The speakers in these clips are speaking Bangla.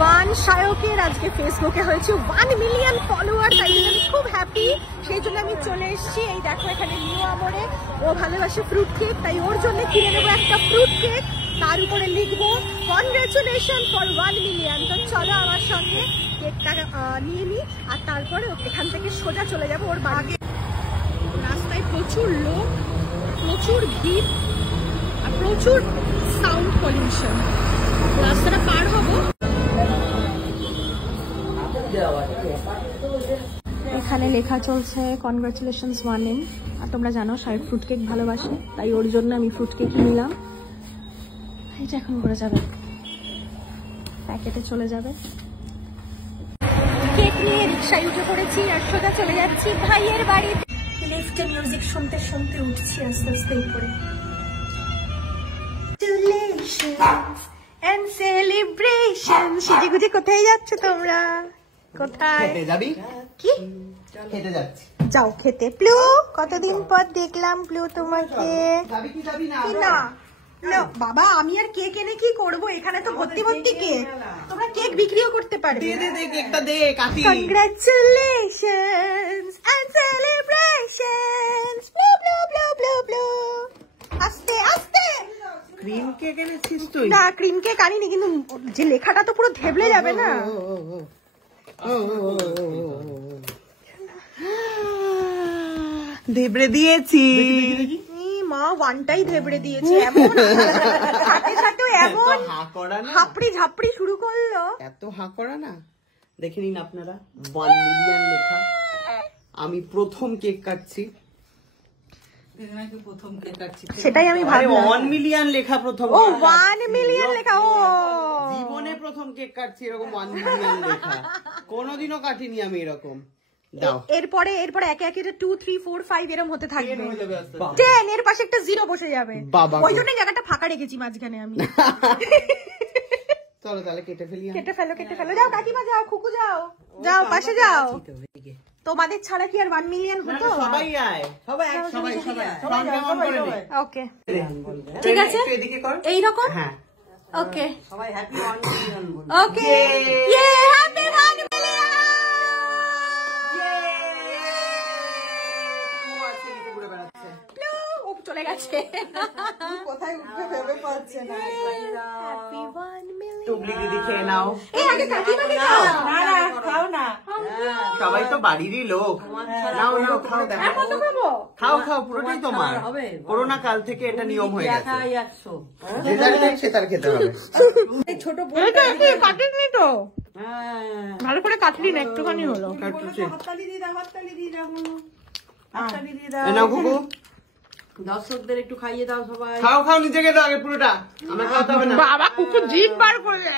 ওয়ান সায়কের আজকে ফেসবুকে হয়েছে 1 মিলিয়ন ফলোয়ার, তাই জন্য আমি খুব হ্যাপি। সেই জন্য আমি চলে এসেছি, এই দেখো এখানে নিউ আমরে। ও ভালোবাসে ফ্রুট কেক, তাই ওর জন্য কিনে নেবো একটা ফ্রুট কেক, তার উপরে লিখবো কনগ্রাচুলেশন ফর 1 মিলিয়ন। তো চলো আমার সঙ্গে কেকটা নিয়ে নিই, আর তারপরে এখান থেকে সোজা চলে যাবো ওর বাড়ি। রাস্তায় প্রচুর লোক, প্রচুর ভিড় আর প্রচুর সাউন্ড পলিউশন। রাস্তাটা পার হবো, এখানে লেখা চলছে কনগ্রাচুলেশনস ওয়ানিম। আর তোমরা জানো সাহেব ফ্রুট কেক ভালোবাসে, তাই ওর জন্য আমি ফ্রুট কেক নিলাম। এটা এখন করে যাবে, প্যাকেটে চলে যাবে। কেক নিয়ে রিক্সায় উঠে পড়েছি আর সোজা চলে যাচ্ছি ভাইয়ের বাড়ি। লিফটে মিউজিক শুনতে শুনতে উঠছি আস্তে আস্তে উপরে। And celebration. সেজেগুজে কোথায় যাচ্ছ তোমরা? কোথায় যাবি? কি খেতে যাচ্ছি। যাও খেতে। প্লু, কতদিন পর দেখলাম প্লু তোমাকে। যাবি কি যাবি না? কি না না বাবা, আমি আর কেক এনে কি করব? এখানে তো ভর্তি ভর্তি কেক, তোমরা কেক বিক্রিও করতে পারবে। দে দে দে কেকটা দে, কাটি। Congratulations and celebrations. Blu blu blu blu blu. আস্তে আস্তে। ক্রিম কেক এনেছিস তুই? না, ক্রিম কেক আনিনি, কিন্তু যে লেখাটা তো পুরো ধেবলে যাবে না। ধেবড়ে দিয়েছি মা, ওয়ানটাই ধেবড়ে দিয়েছে। এমন সাথে সাথে এমন ঝাপড়ি ঝাপড়ি শুরু করলো। এত হা করা না। দেখে নিন আপনারা, 1 মিলিয়ন লেখা। আমি প্রথম কেক কাটছি। সেটাই আমি ভাবলাম। 1 মিলিয়ন লেখা প্রথম। ও 1 মিলিয়ন লেখা। ও জীবনে প্রথম কেক কাটছি এরকম 1 মিলিয়ন লেখা। কোনোদিনও কাটিনি আমি এরকম। দাও। এরপরে একে একে 2 3 4 5 এরকম হতে থাকবে। 10 এর পাশে একটা 0 বসে যাবে। ওই জন্য জায়গাটা ফাঁকা রেখেছি মাঝখানে আমি। চলো তাহলে কেটে ফেলি। কেটে ফেলো। যাও কাকিমা, যাও খুকু, যাও যাও পাশে যাও। তোমাদের ছাড়া কি আর 1 মিলিয়ন হতো? সবাই আয়, সবাই ওকে ঠিক আছে, এইরকম। হ্যাঁ ওকে সবাই হ্যাপি 1 মিলিয়ন বল। ওকে ইয়ে হ্যাপি 1 মিলিয়ন। ও চলে গেছে, কোথায় উঠবে ভেবে পাচ্ছে না। Happy 1 million. টুবলি দিদি খেয়ে নাও। এই আগে কাকিমাকে খাও। না না খাও না, সবাই তো বাড়িরই লোক। নাও নাও খাও, দেখো কত খাবো? খাও পুরোটাই তোমার। করোনা কাল থেকে এটা নিয়ম হয়ে গেছে, যে যার সে তার খেতে হবে। ছোট কাটিনি তো, ভালো করে কাটলি না, একটুখানি হলো। হাততালি দিয়ে দাও, হাততালি দিয়ে দাও, হাততালি দিয়ে দাও। নাও কুকু, দর্শকদের একটু খাইয়ে দাও সবাই। খাও নিজে খেয়ে দাও আগে পুরোটা, আমার খাওয়াতে হবে না। বাবা কুকুর জিভ বার করে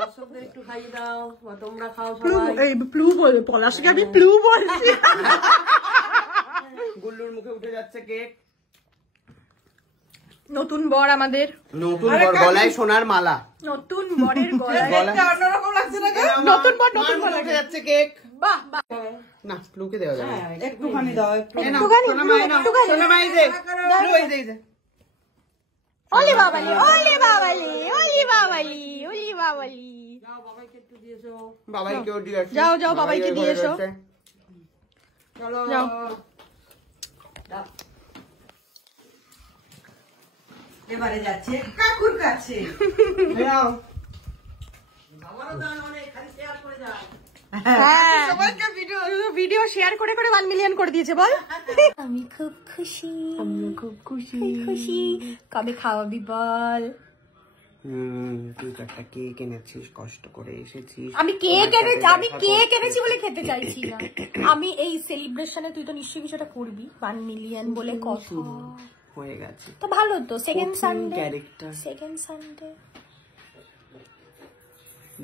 দর্শকদের একটু খাইয়ে দাও, তোমরা খাও সবাই। এই প্লু বলে পলাশকে আমি প্লু বলছি। গুল্লুর মুখে উঠে যাচ্ছে কেক। নতুন বর আমাদের, নতুন বর, গলায় সোনার মালা। নতুন বরের গলায় অন্যরকম লাগছে না? নতুন বর নতুন মুখে গলায় উঠে যাচ্ছে কেক। বাহ বাহ। না প্লুকে দেওয়া যাবে না। একটুখানি দাও, একটুখানি, সোনা মাই দে। প্লু এই দে। ওলি বাবালি, ওলি বাবালি, ওলি বাবালি, ওলি বাবালি। বাবাইকে একটু দিয়েছো। বাবাইকেও দিয়ে আসি। যাও বাবাইকে দিয়ে এসো। চলো যাও। এবারে যাচ্ছে কাকুর কাছে। যাও। আমারও দান অনেক, খালি শেয়ার করে যাও। হ্যাঁ, ভিডিও শেয়ার করে 1 মিলিয়ন করে দিয়েছে বল। আমি খুব খুশি, খুশি। কবে খাওয়াবি বল? তুই তো একটা কেক এনেছিস, কষ্ট করে এসেছিস। আমি কেক এনেছি বলে খেতে চাইছি না। আমি এই সেলিব্রেশনে তুই তো নিশ্চয়ই কিছুটা করবি। 1 মিলিয়ন বলে কথা হয়ে গেছে তো ভালো তো। সেকেন্ড সানডে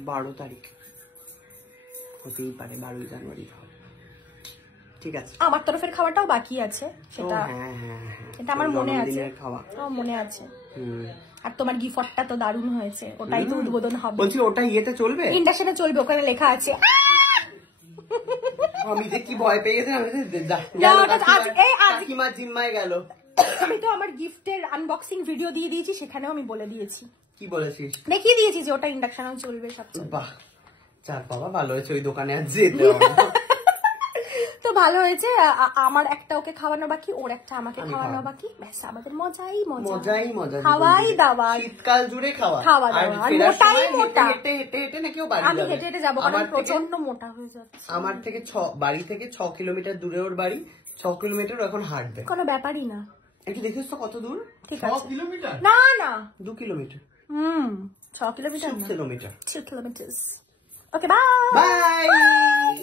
12 তারিখ হতেই পারে, 12 জানুয়ারি হবে। ঠিক আছে, আমার তরফের খাওয়াটাও বাকি আছে, সেটা এটা আমার মনে আছে, আমার মনে আছে। আর তোমার গিফটটা তো দারুণ হয়েছে, ওটাই তো উদ্বোধন হবে। বলছি ওটা ইয়েতে চলবে, ইন্ডাকশনে চলবে, ওখানে লেখা আছে। আমি যে কি ভয় পেয়ে গেছিলাম। আমি তো আমার গিফটের আনবক্সিং ভিডিও দিয়ে দিয়েছি, সেখানেও আমি বলে দিয়েছি কি বলেছিস? দেখিয়ে দিয়েছি যে ওটা ইন্ডাকশনেও চলবে, সব চলবে। বাহ, চার বাবা ভালো হয়েছে, ওই দোকানে আর যেতে হবে না। তো ভালো হয়েছে। আমার একটা ওকে খাওয়ানো বাকি, ওর একটা আমাকে খাওয়ানো বাকি, ব্যাস আমাদের মজাই মজা, খাওয়াই দাওয়া, শীতকাল জুড়ে খাওয়া আর মোটাই মোটা। হেঁটে হেঁটে হেঁটে নাকিও বাড়ি আমি যাবে। হেঁটে হেঁটে যাবো, কারণ প্রচন্ড মোটা হয়ে যাচ্ছে। আমার থেকে বাড়ি থেকে 6 কিলোমিটার দূরে ওর বাড়ি, 6 কিলোমিটার এখন হাঁটবে। কোনো ব্যাপারই না। একটু দেখিস তো কত দূর? ঠিক আছে, 6 কিলোমিটার না 2 কিলোমিটার। 6 kilometre 2 kilometre. 2 কিলোমিটার। ওকে, বাই বাই।